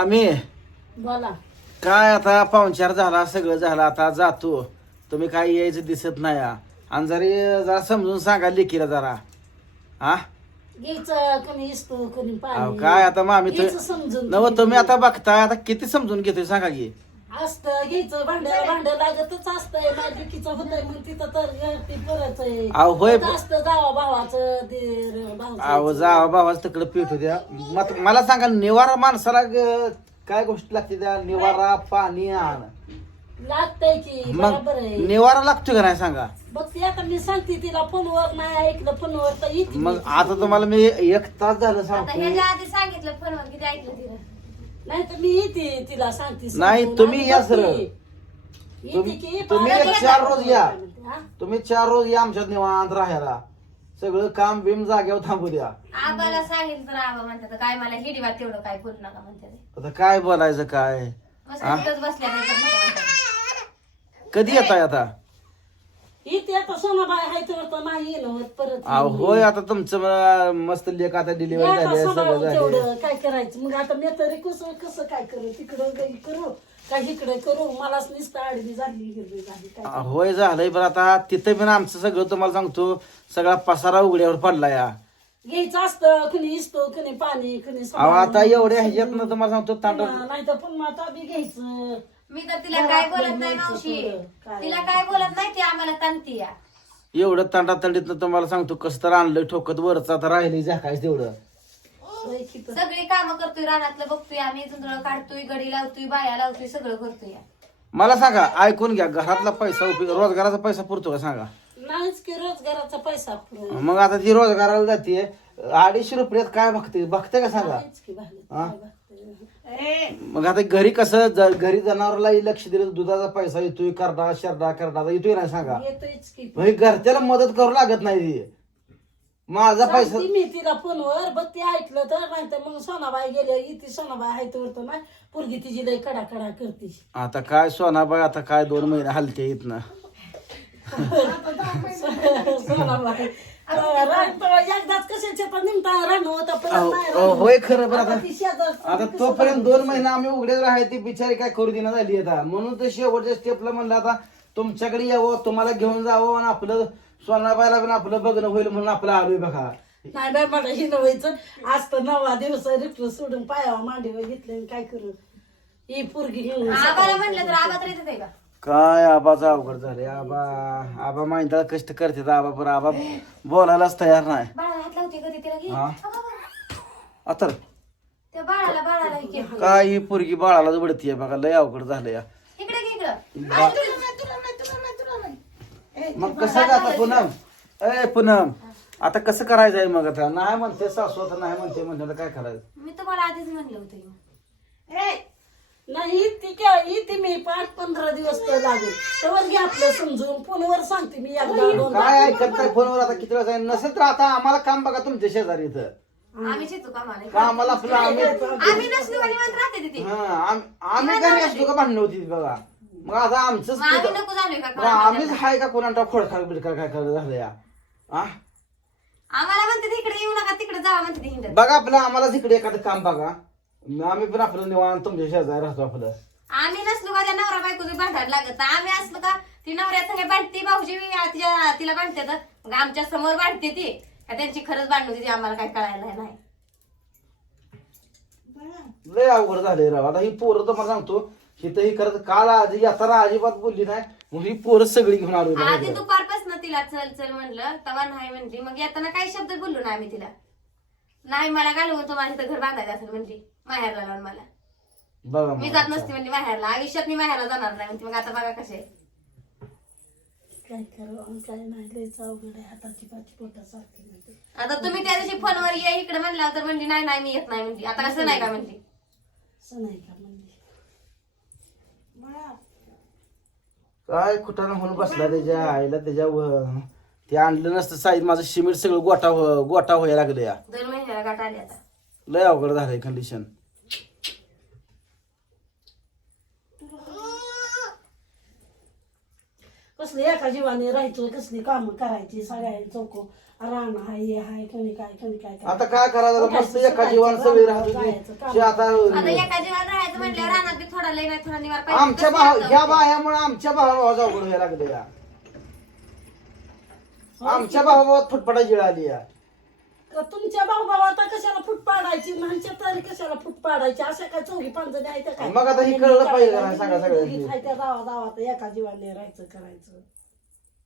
आम्ही बोला. काय आता पाहुणचार झाला सगळं झालं आता जातो. तुम्ही काय यायचं दिसत नाही. हा. आणि जरी जरा समजून सांगा लेकीला जरा. हा? घ्यायचं कोणी इसतो कोणी अहो, पाणी. काय आता मामी घ्यायचं तु- समजून नव तुम्ही आता बघताय आता किती समजून घेतोय सांगा की. असतं घ्यायचं भांड भांड लागतच असतंय. माझ्या होतंय मग तिथं तर ती करायचंय. अहो, होय. असतं जावा भावाचं अहो भावाचं बाबाच तिकडे पीठ द्या. मत- मला सांगा निवारा माणसाला ग- काय गोष्ट लागते त्या? निवारा पाणी आण. लागतंय की मग बरोबर आहे. निवारा लागतोय का नाही सांगा? बघ ती आता मी सांगते तिला फोनवर नाही ऐकलं फोनवर तर येते मग. आता तुम्हाला मी एक तास झालं आता सांगतो आधी सांगितलं फोनवर किती ऐकलं तिला नाही तर मी येते तिला सांगते नाही. तुम्ही या. सरळ. येते तुम्ही- एक चार. रोज या. हा? तुम्ही चार रोज या आमच्यात निवांत राहायला सगळं काम बिम जाग्यावर थांबू द्या आबाला सांगितलं तर आबा म्हणतात काय मला हिडीवात तेवढं काय बोलू नका म्हणतात आता काय बोलायचं काय मस्त हा? तिथंच बसल्या नाही तर नका म्हणतात. कधी येताय आता आता सोनाबाई आहे तर आता नाही येणं होत परत अहो, होय आता तुमचं मस्त लेख आता डिलिव्हरी झाली आहे, सगळं सोनाबाई झाले. तेवढं काय करायचं? मग आता मी तरी कसं कसं काय करू? तिकडं काही करू? का इकडे करू? मलाच नुसतं आडवी झाली हिरवी झाली काय होय झालंय पण आता तिथं पण आमचं सगळं तुम्हाला सांगतो सगळा पसारा उघड्यावर पडला या घ्यायचं असतं कुणी इसतो कुणी पाणी कुणी अहो आता एवढ्या ह्याच्यातनं तुम्हाला सांगतो तांडव नाही तर पण आता बी घ्यायचं. मी तर तिला काय बोलत नाही मावशी? तिला काय बोलत नाही ती आम्हाला ताणती या एवढं तांडा तांडीतनं तुम्हाला सांगतो कसं तर आणलं ठोकत वरच आता राहिली झाकायच तेवढं. सगळी कामं करतोय रानातलं बघतोय आम्ही जुंधळ काढतोय गडी लावतोय बाया लावतोय सगळं करतोय मला सांगा ऐकून घ्या घरातला पैसा उपयोग रोजगाराचा पैसा पुरतो का सांगा नाहीच की रोजगाराचा पैसा. मग आता ती रोजगाराला जाते अडीचशे रुपयात काय बघते बघते का सांगा नाहीच की भाले. हा? काय बघते. मग आता घरी कसं ज- घरी जनावराला लक्ष दिलं दुधाचा पैसा येतोय करडा शरडा करडा येतोय ना सांगा. येतोयच की. म्हणजे घरच्याला मदत करू लागत नाही ती. माझा पैसा सांगते मी तिला फोनवर बघ ते ऐकलं तर नाही तर मग सोनाबाई गेले इथे सोनाबाई आहे तर नाही. पोरगी तिची लय कडा कडा करते. आता काय सोनाबाई आता काय दोन महिने हलते येत ना एकदाच कशाच्या पण निमता रान होतं अहो, होय खरं बरं आता आता तोपर्यंत दोन महिने आम्ही उघडेच राहाय ती बिचारी काय करू देणार झाली आता म्हणून तर शेवटच्या स्टेपला म्हणलं आता तुमच्याकडे यावं तुम्हाला घेऊन जावं आणि आपलं सोनाबाईला पण आपलं बघणं होईल म्हणून आपलं आलोय बघा नाही बाय मला हिनं व्हायचं आज तर नवा दिवस रिक्र सोडून पायावा मांडीवर घेतले आणि काय करू ही पोरगी घेऊन आबाला म्हणलं तर आबा तर येतच आहे का काय आबाचं अवघड झाले आबा आबा माहिती कष्ट करते आबा पण आबा बोलायलाच तयार नाही. बाळाला हात लावते कधी तिला घे हा. अगं, आता त्या बाळाला बाळाला हे घे. काय ही पोरगी बाळाला उडतीये बघा लय अवघड झालं या इकडे घे इकडं. बा- मग कसं का आता पूनम? ए पूनम आता कसं करायचं आहे मग आता? नाही म्हणते सासू आता नाही म्हणते म्हणते आता काय करायचं? मी तुम्हाला आधीच म्हणलं होतं. नाही ती काय येते मी पाच पंधरा दिवस तर लागेल. तर घे आपलं समजून फोनवर सांगते मी एकदा दोनदा. काय ऐकत काय फोनवर आता किती वेळा सांगितलं? नसेल तर आता आम्हाला काम बघा तुमच्या शेजारी इथं. आम्हीच येतो कामाला. कामाला आपलं आम्ही आम्ही नसलो आणि निवांत राहते तिथे. हा, आम- आम्ही घरी असतो का भांडण होती बघा. मग आता आमचंच मग आम्ही तिथं- नको झालोय का मग कामाला? आम्हीच हाय का कोणाला खोडखाड बिडखाड काय करत झालं या? आम्हाला म्हणते इकडे येऊ नका तिकडे जावा म्हणते बघा आपलं आम्हाला तिकडे एखादं काम बघा. आम्ही पण आपलं निवांत तुमच्या शेजारी राहतो आपलं. आम्ही नसलो का त्या नवरा बायकोची भांडायला लागत? नाही. आम्ही असलो का ती नवऱ्या संगे भांडती भाऊजी तिच्या तिला भांडते तर? मग आमच्यासमोर भांडते ती. का त्यांची खरंच भांडण होती ती आम्हाला काय कळायला नाही. लय अवघड झाले राव. आता ही पोरं तर मला सांगतो ही तर ही करत काल आधी येताना अजिबात बोलली नाही मग ही पोरं सगळी घेऊन आलो आधी. दुपारपासून तिला चल चल म्हणलं तवा नाही म्हणली. मग येताना काही शब्द बोललो ना आम्ही तिला. नाही मला घालवून तुम्हाला इथं घर बांधायचं असेल म्हणली. माहेरला लावून मला. बघा मी. जात नसते म्हणली माहेरला आयुष्यात मी माहेरला जाणार नाही म्हणते. मग आता बघा कसे काय करावं आणि काय नाही. लयच अवघड आहे. हाताची पाची पोटासारखी म्हणजे आता तुम्ही त्या दिवशी फोनवर ये इकडे म्हणल्यावर तर म्हणली नाही नाही मी येत नाही म्हणली. आता कसं नाही का म्हणली? असं नाही का म्हणजे काय कुठं होऊन बसला त्याच्या आईला? त्याच्या व- ते आणलं नसतं साईड माझं शिमिट सगळं गोटा हो- गोटा व्हायला लागलं या. दोन महिन्याला गाठ आली आता. लय अवघड झालंय कंडिशन कसली एका जीवाने राहायचं कसली कामं करायची सगळ्यांनी चौको. रान हाय हे हाय कोणी काय कोणी काय काय. आता काय करायचं? मस्त एका जीवन राहत. होती शे आता आता एका जीवात राहायचं म्हटल्यावर रानात बी थोडा लई नाही थोडा निवार पाहिजे. आमच्या कसं भाव असतं? ह्या आमच्या भावाचा अवघड व्हायला लागलं या. आमच्या भावात फुटफटा जिळ आली या. तुमच्या भाऊ भावाता कशाला फूट पाडायची? म्हणच्या तरी कशाला फूट पाडायची? अशा काय चौघी पाच जणी आहेत काय? मग आता हे कळलं पाहिजे का नाही सांगा सगळ्यांनी. दोघीच आहेत त्या गावा गावात एका जीवाने राहायचं करायचं.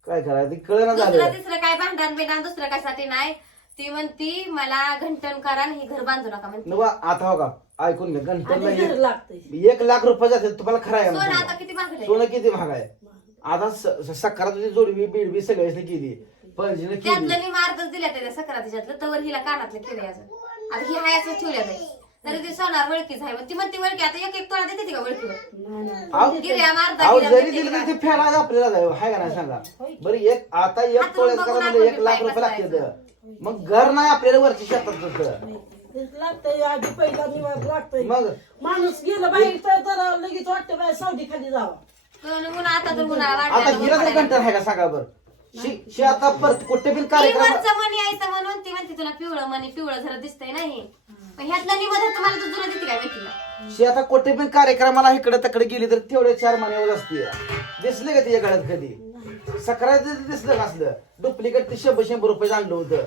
काय करायचं? ते कळलं दुसरं झालं तिसरं काय भांडण बिंडण दुसरं कशासाठी नाही? ती म्हणती मला घंटन करा आणि हे घर बांधू नका म्हणते. नवा आता हो का? ऐकून घ्या गणपतीला आणि घर एक- लागतंय. एक लाख रुपये जाते तुम्हाला खरं आहे का सोनं नाही आता किती महागलंय सोनं किती महाग आहे? आता स- स- सकारात तुझी जोडवी बिडवी सगळ्याच केली पंजीने त्यातलं केली मी मार्गच दिल्या त्या सक्रातीच्यातलं तवर हिला कानातलं केलंय अजून. आता ही हाय असं ठेवल्या जाईल तरी ती सोनार वळखीच आहे मग ती म्हणती वळखी आता एक एक तोळा देते ती का वळखीवर? नाही, नाही. अहो, गिऱ्या मारता अहो, गिऱ्या जरी देते दिली का? तरी ते फेडायचं आपल्याला जाय हाय का नाही सांगा? बरं एक आता एक हातून तोळ्याचं बघून करा आपण म्हणजे एक लाख पाय रुपये लागते. मग घर नाही आपल्याला वरची शेतात तसं. ते लागतंय आधी पहिला निवास लागतंय. मग? माणूस गेलं बाहेर तर जरा लगेच वाटतं बाय सावली खाली जावं पण आता तर उन्हाळा आता तरी कंटाळ आहे का सांगा बरं? शी शी आता परत कुठे बिन कार्यक्रम मनी यायचं म्हणून ती म्हणते तुला पिवळं मनी पिवळं जरा दिसतंय नाही पण ह्यातलं निमत तुम्हाला तू जुनं देते काय भेटीला? शी आता कुठे पण कार्यक्रमाला इकडे तिकडे गेली तर तेवढे चार महिन्यावर असते दिसले का तिच्या गळ्यात कधी? सक्रात दिसलं का असलं डुप्लिकेट ते शंभर शंभर रुपये आणलं होतं.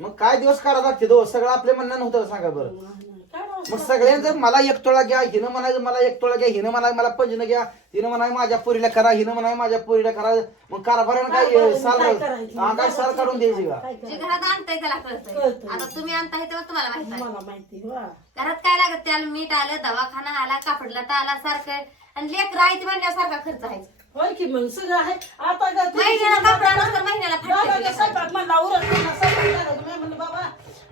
मग काय दिवस काढा लागते तो? सगळं आपल्या म्हणणं नव्हतं सांगा बरं? मग सगळ्यांचं मला एक तोळा घ्या हिनं म्हणायचं मला एक तोळा घ्या हिनं म्हणाय मला पंजनं घ्या हिनं म्हणाय माझ्या पोरीला करा हिनं म्हणाय माझ्या पोरीला करा मग कारभारानं काय साल? हा, काय काढून द्यायची का जे? घरात आणताय त्याला कळतंय कळतंय. आता तुम्ही आणताय तेव्हा तुम्हाला माहीत आहे मला माहिती वा घरात काय लागत त्याला मीठ आलं दवाखाना आला कापड लटा आला सारखं आणि लेकर आहे ती म्हणल्यासारखा खर्च आहे होय की मग सगळं आहे आता महिन्याला कपडा नसतं महिन्याला दादाच्या फाटलं स्वयंपाक म्हणला उरत नाही ना, स्वयंपाक करायचं. मी म्हणलं बाबा हं,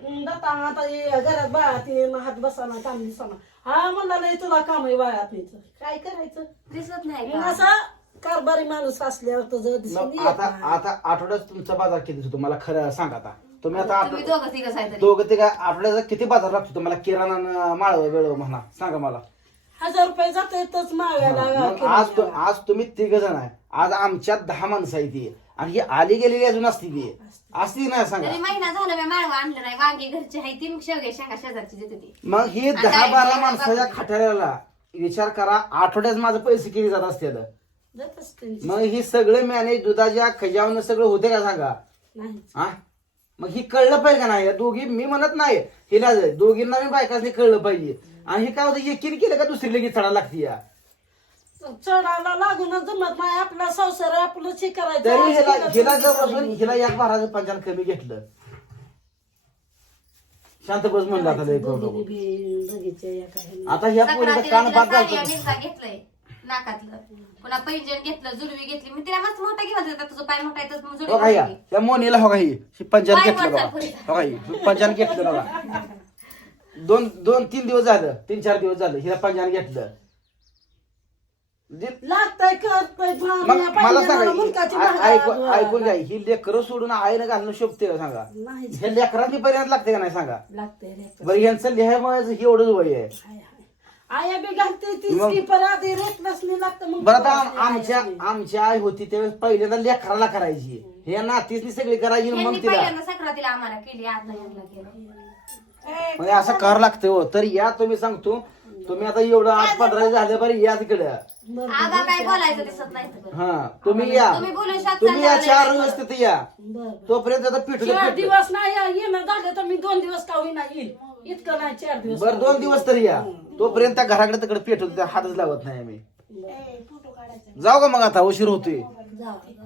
दत्ता आता हे घरात बाळा ती हात बसाना काम दिसाना हा म्हणला तुला काम आहे बाळात काय करायचं? दिसत नाही मग? असा कारभारी माणूस असल्यावर तुझं दिसून मग येत आता नाही. आता आठवड्यात तुमचा बाजार किती होतो? मला खरं सांगा आता. तुम्ही आता तुम्ही दोघं तिघच आहे तरी दोघं ते काय आठवड्याचा किती बाजार लागतो? तुम्हाला किराणा माळव वेळ म्हणा. सांगा मला. हजार रुपये जाते तोच मागायला मग आज तु- आज तुम्ही तिघ जण आहे. आज आमच्यात दहा माणसं आहे ती आणि ही आली गेलेली अजून असती ती असती. नाही सांगा. तरी महिना झाला मी माळवा आणलं नाही वांगी घरची आहे ती मग शेवगे शेंगा शेजारची देते ती. मग ही दहा बारा माणसाच्या? खटाऱ्याला विचार करा आठवड्यात माझे पैसे किती जात असते जात असते मग ही सगळं मॅनेज दुधाच्या खजावनं सगळं होते का सांगा? नाही हा मग ही कळलं पाहिजे का नाही? या दोघी मी म्हणत नाही. हिला दोघींना मी बायकासनी कळलं पाहिजे. आणि हे काय होतं एकीने केलं का दुसरी लगेच चढा लागते या? चढायला लागून जमत नाही. आपला संसार आपलं हे करायचं तरी आज हिला हिला करायचं. एक बाराचं पंचान कमी घेतलं. शांत बस म्हणलं आता. आता ह्या पोरीचं कान बाद घालतो घेतलंय नाकातलं. पुन्हा पैंजण घेतलं घेतली. मी तिला मस्त मोठा घेऊन तुझं पाय मोठा आहे तर जुलवी हो घेतली. मोनीला हो पंचान घेतलं बघा. हो पंचान घेतलं बघा. दोन दोन तीन दिवस झालं. तीन चार दिवस झालं. हिला पंचान घेतलं. लागतंय करतोय मग मला सांगा ऐकून ऐकून घ्या ही लेकरं सोडून आईनं घालणं शोभते का सांगा. नाही हे लेकरांनी पर्यंत लागते का नाही सांगा? लागतंय रे बरं यांचं लिहायमुळे हे एवढंच वय आहे. हाय, हाय. आया बी घालते ती मग- स्कीपर आधी रेटलंच लागतं मग बरं आता आम- आया आमच्या बी. आमची आई होती त्यावेळेस पहिल्यांदा लेकराला करायची. हे नातीसनी सगळी करायची यांनी मग तिला. पहिल्यांदा सक्रातीला आम्हाला केली आता यांना केलं म्हणजे असं करावं लागतं हो. तर या तुम्ही सांगतो तुम्ही आता एवढं आठ पंधरा झाले बरं या तिकडे. बरं, आबा काय बोलायचं दिसत नाही तर. हा तुम्ही या. तुम्ही या चार दिवस तिथे या. तोपर्यंत आता पिठलं चार पिठलं. दिवस नाही या- येणं झालं तर मी दोन दिवस का होईना येईल. इतकं नाही चार दिवस बरं दोन दिवस तरी या. तोपर्यंत त्या घराकडे तिकडे पेट होते हातच लावत नाही आम्ही. जाऊ का मग आता उशीर होतोय. जाऊ.